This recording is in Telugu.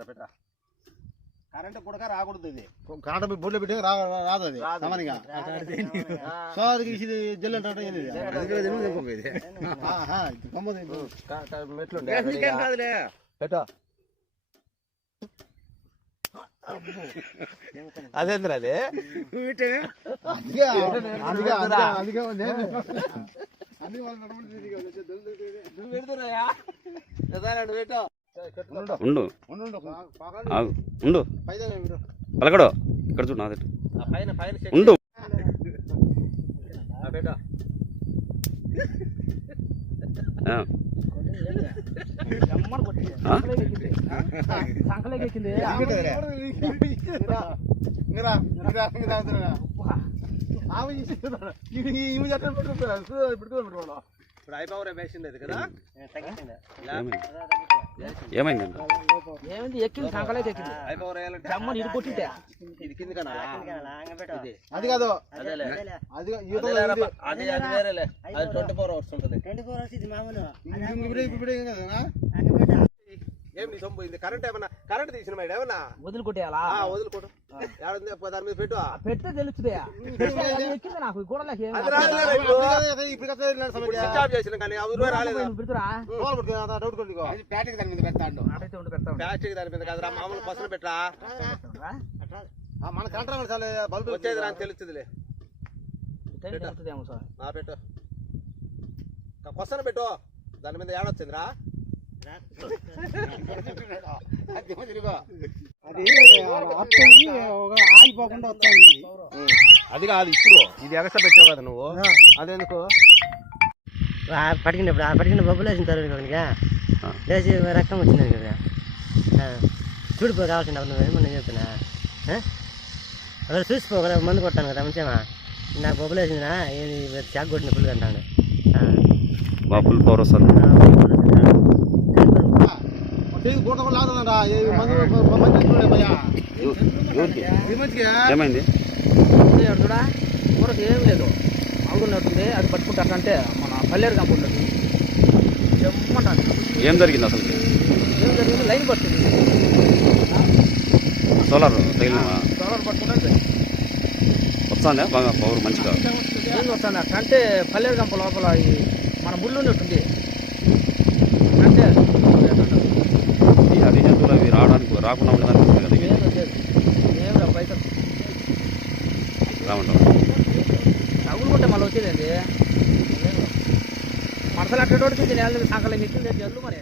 పెట్టరా. కరెంట్ పుడక రాకూడదు ఇది. కరెంట్ బొడ్లు పెట్టి రా రాదు అది. సామాన్యంగా సో అది ఇది జల్లు అంటే ఇది? మెట్లు. పెట్టు. నువ్వు పెట్టు ఉండు. ఉండు. పలకడు. ఇక్కడ చూడు నాది. ఆ పైన పైన చెక్ ఉండు. ఆ, పెట్టు ఇప్పుడు అయిపోవరే వేసింది కదా ఏమైంది? ఎక్కింది సంకలేకి ఎక్కింది జమ్మని ఇది కొట్టింటే. ఇది కింది కన్నా అది కాదు. అదేలే. అది యువత అదే లేరా, అది అది వేరేలే. అది ట్వంటీ ఫోర్ అవర్స్ ఉంటుంది. ఏం నీ? సొమ్ము ఇది కరెంట్ ఏమన్నా? కరెంట్ తీసిన మేడం ఏమన్నా? వదిలికొట్టేయాలా ఏడుంది దాని మీద పెట్టు. పెడితే తెలుస్తుంది ఎక్కింది నాకు గోడలకి దాని మీద కదరా మామూలు పసలు పెట్టరా? ఆ, మన కరెంట్ చాలు బల్బు వచ్చేది రాని తెలుస్తుందిలే. పెట్టు. కొసన పెట్టు. దాని మీద ఏడొచ్చిందిరా? అది ఆగిపోకుండా అది కాదు ఇప్పుడు. ఇది ఎగస పెట్టావు కదా నువ్వు. అదెందుకు? పడికినప్పుడు ఆ పడికిన బొబ్బులు వేసిన తర్వాత లేచి రక్తం వచ్చింది కదా చూడిపో కావాల్సిన నువ్వు నేను చెప్తున్నా? అక్కడ చూసిపో కదా మందు కొట్టాను కదా మంచిగా నాకు బొబ్బులు వేసిందినా చాక్ కొట్టిన పుల్లు ఫుల్ పవర్ వస్తుంది ఏమైంది? చూడా? కూరకు ఏం లేదు. అవుతున్నట్టుంది అది పట్టుకుంటే అంటే మన పల్లెరు కంపు ఉంటుంది. చెమ్మంటాను ఏం జరిగింది అసలు? ఏం జరిగింది? లైన్ పడుతుంది సోలార్ తగిలినవా సోలార్ పట్టుకుంటే వస్తుందా? బాగా పవర్ మంచిగా? వస్తుంది? అంటే పల్లెరు కంప లోపల మన ముళ్ళు ఉన్నట్టుంది. రాకుండా ఉండడానికి కదా రావంటావు తగులుకుంటే మళ్ళీ వచ్చేదండి మనసలు అట్టేటోడికి సంకలం ఎక్కింది జల్లు మరి.